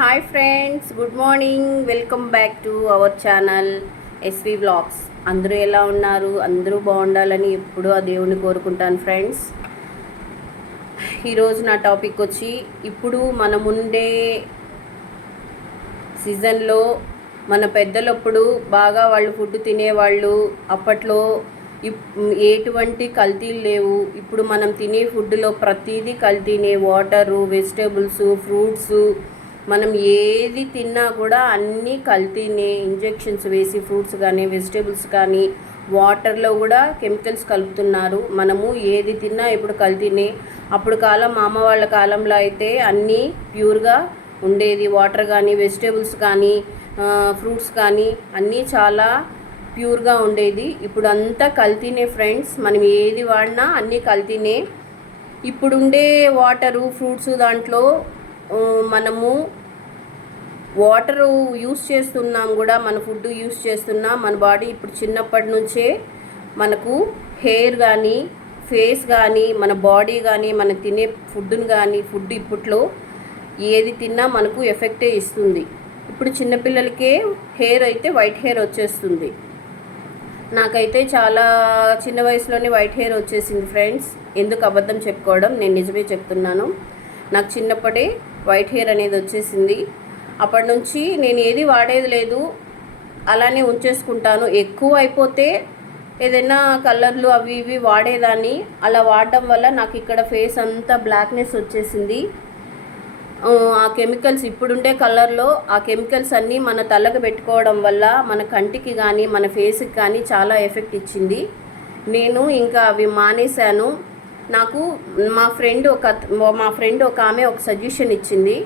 Hi friends, good morning. Welcome back to our channel SV vlogs. అందరూ ఎలా ఉన్నారు? అందరూ బాగుండాలని ఎప్పుడూ ఆ దేవుని కోరుకుంటాను ఫ్రెండ్స్. ఈరోజు నా టాపిక్ వచ్చి, ఇప్పుడు మనముండే సీజన్లో మన పెద్దలప్పుడు బాగా వాళ్ళు ఫుడ్ తినేవాళ్ళు. అప్పట్లో ఎటువంటి కల్తీలు లేవు. ఇప్పుడు మనం తినే ఫుడ్లో ప్రతిదీ కల్తీనే. వాటరు, వెజిటేబుల్స్, ఫ్రూట్స్, మనం ఏది తిన్నా కూడా అన్నీ కల్తీనే. ఇంజెక్షన్స్ వేసి ఫ్రూట్స్ కానీ వెజిటేబుల్స్ కానీ వాటర్లో కూడా కెమికల్స్ కలుపుతున్నారు. మనము ఏది తిన్నా ఇప్పుడు కల్తీనే. అప్పుడు కాలం మా అమ్మ వాళ్ళ కాలంలో అయితే అన్నీ ప్యూర్గా ఉండేది. వాటర్ కానీ వెజిటేబుల్స్ కానీ ఫ్రూట్స్ కానీ అన్నీ చాలా ప్యూర్గా ఉండేది. ఇప్పుడు అంతా కల్తీనే ఫ్రెండ్స్. మనం ఏది వాడినా అన్నీ కల్తీనే. ఇప్పుడుండే వాటరు, ఫ్రూట్స్ దాంట్లో మనము వాటరు యూస్ చేస్తున్నాం కూడా, మన ఫుడ్ యూస్ చేస్తున్నాం. మన బాడీ ఇప్పుడు చిన్నప్పటి నుంచే మనకు హెయిర్ కానీ ఫేస్ కానీ మన బాడీ కానీ మన తినే ఫుడ్ని కానీ ఫుడ్ ఇప్పట్లో ఏది తిన్నా మనకు ఎఫెక్టే ఇస్తుంది. ఇప్పుడు చిన్నపిల్లలకే హెయిర్ అయితే వైట్ హెయిర్ వచ్చేస్తుంది. నాకైతే చాలా చిన్న వయసులోనే వైట్ హెయిర్ వచ్చేసింది ఫ్రెండ్స్. ఎందుకు అబద్ధం చెప్పుకోవడం, నేను నిజమే చెప్తున్నాను. నాకు చిన్నప్పుడే వైట్ హెయిర్ అనేది వచ్చేసింది. అప్పటి నుంచి నేను ఏది వాడేది లేదు, అలానే ఉంచేసుకుంటాను. ఎక్కువ అయిపోతే ఏదైనా కలర్లు అవి ఇవి వాడేదాన్ని. అలా వాడడం వల్ల నాకు ఇక్కడ ఫేస్ అంతా బ్లాక్నెస్ వచ్చేసింది. ఆ కెమికల్స్ ఇప్పుడుండే కలర్లో ఆ కెమికల్స్ అన్నీ మన తలకు పెట్టుకోవడం వల్ల మన కంటికి కానీ మన ఫేస్కి కానీ చాలా ఎఫెక్ట్ ఇచ్చింది. నేను ఇంకా అవి మానేశాను. నాకు మా ఫ్రెండ్ ఒక ఆమె ఒక సజెషన్ ఇచ్చింది.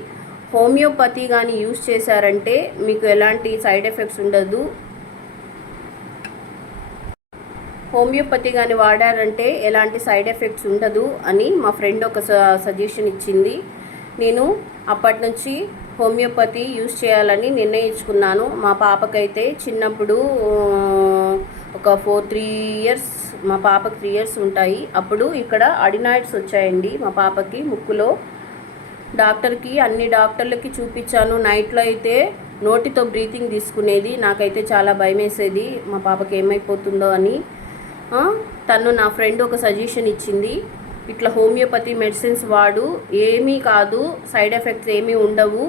హోమియోపతి కానీ యూస్ చేశారంటే మీకు ఎలాంటి సైడ్ ఎఫెక్ట్స్ ఉండదు. హోమియోపతి కానీ వాడారంటే ఎలాంటి సైడ్ ఎఫెక్ట్స్ ఉండదు అని మా ఫ్రెండ్ ఒక సజెషన్ ఇచ్చింది. నేను అప్పటి నుంచి హోమియోపతి యూస్ చేయాలని నిర్ణయించుకున్నాను. మా పాపకైతే చిన్నప్పుడు ఒక 3 ఇయర్స్, మా పాపకి 3 ఇయర్స్ ఉంటాయి. అప్పుడు ఇక్కడ అడినాయిడ్స్ వచ్చాయండి మా పాపకి ముక్కులో. అన్ని డాక్టర్లకి చూపించాను. నైట్లో అయితే నోటితో బ్రీతింగ్ తీసుకునేది. నాకైతే చాలా భయం వేసేది మా పాపకి ఏమైపోతుందో అని. నా ఫ్రెండ్ ఒక సజెషన్ ఇచ్చింది, ఇట్లా హోమియోపతి మెడిసిన్స్ వాడు, ఏమీ కాదు, సైడ్ ఎఫెక్ట్స్ ఏమీ ఉండవు,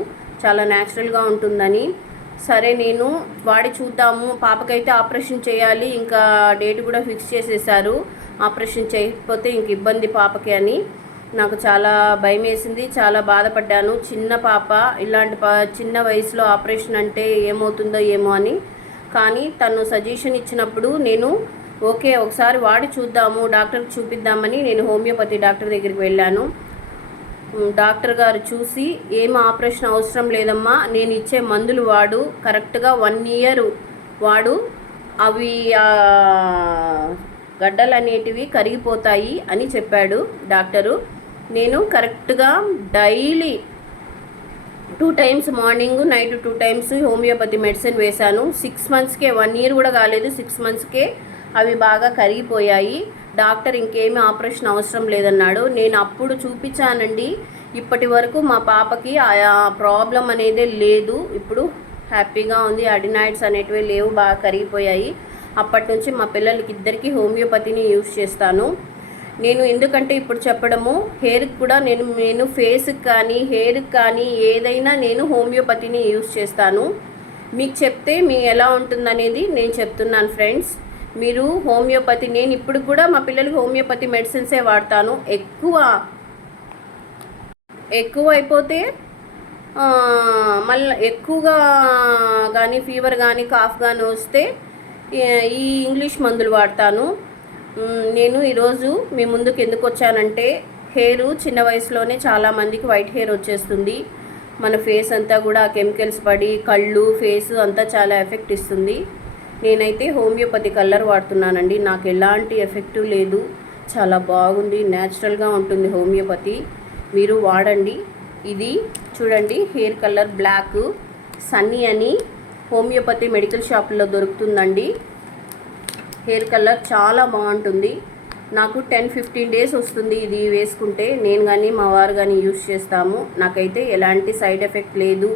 చాలా న్యాచురల్గా ఉంటుందని. సరే నేను వాడి చూద్దాము. పాపకైతే ఆపరేషన్ చేయాలి, ఇంకా డేట్ కూడా ఫిక్స్ చేసేసారు. ఆపరేషన్ చేయకపోతే ఇంక ఇబ్బంది పాపకి అని నాకు చాలా భయం వేసింది, చాలా బాధపడ్డాను. చిన్న పాప, ఇలాంటి చిన్న వయసులో ఆపరేషన్ అంటే ఏమవుతుందో ఏమో అని. కానీ తను సజెషన్ ఇచ్చినప్పుడు నేను ఓకే ఒకసారి వాడి చూద్దాము, డాక్టర్కి చూపిద్దామని నేను హోమియోపతి డాక్టర్ దగ్గరికి వెళ్ళాను. డాక్టర్ గారు చూసి, ఏం ఆపరేషన్ అవసరం లేదమ్మా, నేను ఇచ్చే మందులు వాడు, కరెక్ట్గా 1 ఇయర్ వాడు, అవి గడ్డలు అనేటివి కరిగిపోతాయి అని చెప్పాడు డాక్టరు. నేను కరెక్ట్గా daily 2 times, morning night 2 times homeopathy medicine వేశాను. 6 మంత్స్కే, 1 ఇయర్ కూడా కాలేదు, 6 మంత్స్కే అవి బాగా కరిగిపోయాయి. డాక్టర్ ఇంకేమీ ఆపరేషన్ అవసరం లేదన్నాడు. నేను అప్పుడు చూపించానండి. ఇప్పటి వరకు మా పాపకి ఆ ప్రాబ్లం అనేదే లేదు. ఇప్పుడు హ్యాపీగా ఉంది. అడినాయిడ్స్ అనేటివి లేవు, బాగా కరిగిపోయాయి. అప్పటి నుంచి మా పిల్లలకి ఇద్దరికి హోమియోపతిని యూస్ చేస్తాను. నేను ఎందుకంటే ఇప్పుడు చెప్పడము, హెయిర్కి కూడా నేను ఫేస్కి కానీ హెయిర్కి కానీ ఏదైనా నేను హోమియోపతిని యూస్ చేస్తాను. మీకు చెప్తే ఎలా ఉంటుందనేది నేను చెప్తున్నాను ఫ్రెండ్స్. మీరు హోమియోపతి, నేను ఇప్పుడు కూడా మా పిల్లలకి హోమియోపతి మెడిసిన్సే వాడతాను. ఎక్కువ అయిపోతే మళ్ళీ ఎక్కువగా కానీ ఫీవర్ కానీ కాఫ్ కానీ వస్తే ఈ ఇంగ్లీష్ మందులు వాడతాను. నేను ఈరోజు మీ ముందుకు ఎందుకు వచ్చానంటే, హెయిర్ చిన్న వయసులోనే చాలామందికి వైట్ హెయిర్ వచ్చేస్తుంది. మన ఫేస్ అంతా కూడా కెమికల్స్ పడి కళ్ళు, ఫేస్ అంతా చాలా ఎఫెక్ట్ ఇస్తుంది. నేనైతే హోమియోపతి కలర్ వాడుతున్నానండి. నాకు ఎలాంటి ఎఫెక్ట్ లేదు, చాలా బాగుంది, న్యాచురల్గా ఉంటుంది హోమియోపతి. మీరు వాడండి. ఇది చూడండి, హెయిర్ కలర్ బ్లాక్ సన్నీ అని హోమియోపతి మెడికల్ షాప్లో దొరుకుతుందండి. హెయిర్ కలర్ చాలా బాగుంటుంది. నాకు 10-15 డేస్ వస్తుంది ఇది వేసుకుంటే. నేను కానీ మా వారు కానీ యూస్ చేస్తాము. నాకైతే ఎలాంటి సైడ్ ఎఫెక్ట్ లేదు,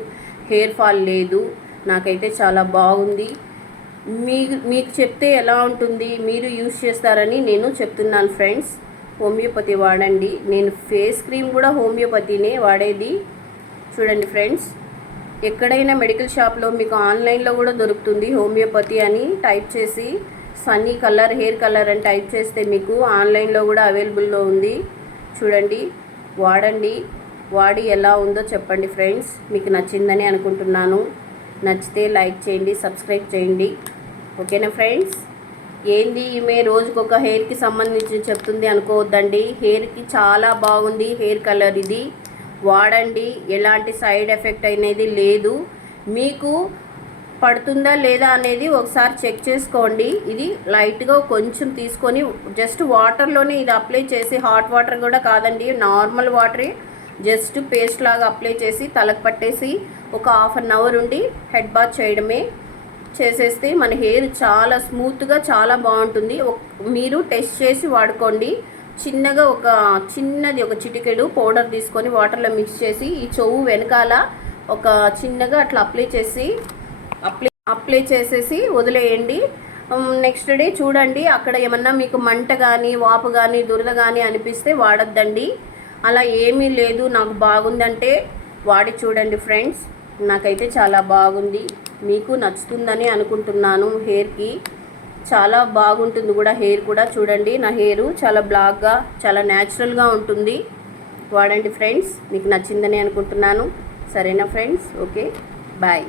హెయిర్ ఫాల్ లేదు. నాకైతే చాలా బాగుంది. మీకు చెప్తే ఎలా ఉంటుంది, మీరు యూస్ చేస్తారని నేను చెప్తున్నాను ఫ్రెండ్స్. హోమియోపతి వాడండి. నేను ఫేస్ క్రీమ్ కూడా హోమియోపతినే వాడేది. చూడండి ఫ్రెండ్స్, ఎక్కడైనా మెడికల్ షాప్లో మీకు ఆన్లైన్లో కూడా దొరుకుతుంది. హోమియోపతి అని టైప్ చేసి సన్నీ కలర్, హెయిర్ కలర్ అని టైప్ చేస్తే మీకు ఆన్లైన్లో కూడా అవైలబుల్లో ఉంది. చూడండి, వాడండి. వాడి ఎలా ఉందో చెప్పండి ఫ్రెండ్స్. మీకు నచ్చిందని అనుకుంటున్నాను. నచ్చితే లైక్ చేయండి, సబ్స్క్రైబ్ చేయండి. ఓకేనా ఫ్రెండ్స్? ఏంది ఈమె రోజుకొక హెయిర్కి సంబంధించి చెప్తుంది అనుకోవద్దండి. హెయిర్కి చాలా బాగుంది హెయిర్ కలర్ ఇది. వాడండి. ఎలాంటి సైడ్ ఎఫెక్ట్ అనేది లేదు. మీకు పడుతుందా లేదా అనేది ఒకసారి చెక్ చేసుకోండి. ఇది లైట్గా కొంచెం తీసుకొని జస్ట్ వాటర్లోనే ఇది అప్లై చేసి, హాట్ వాటర్ కూడా కాదండి, నార్మల్ వాటరే, జస్ట్ పేస్ట్ లాగా అప్లై చేసి తలకు పట్టేసి ఒక హాఫ్ అన్ అవర్ ఉండి హెడ్ బాత్ చేయడమే. చేసేస్తే మన హెయిర్ చాలా స్మూత్గా చాలా బాగుంటుంది. మీరు టెస్ట్ చేసి వాడుకోండి. చిన్నగా ఒక చిటికెడు పౌడర్ తీసుకొని వాటర్లో మిక్స్ చేసి ఈ చెవు వెనకాల ఒక చిన్నగా అట్లా అప్లై చేసేసి వదిలేయండి. నెక్స్ట్ డే చూడండి, అక్కడ ఏమన్నా మీకు మంట కానీ, వాపు కానీ, దురద కానీ అనిపిస్తే వాడొద్దండి. అలా ఏమీ లేదు, నాకు బాగుందంటే వాడి చూడండి ఫ్రెండ్స్. నాకైతే చాలా బాగుంది. మీకు నచ్చుతుందని అనుకుంటున్నాను. హెయిర్కి చాలా బాగుంటుంది కూడా. హెయిర్ కూడా చూడండి, నా హెయిర్ చాలా బ్లాక్గా, చాలా న్యాచురల్గా ఉంటుంది. వాడండి ఫ్రెండ్స్. మీకు నచ్చిందని అనుకుంటున్నాను. సరేనా ఫ్రెండ్స్? Okay, bye.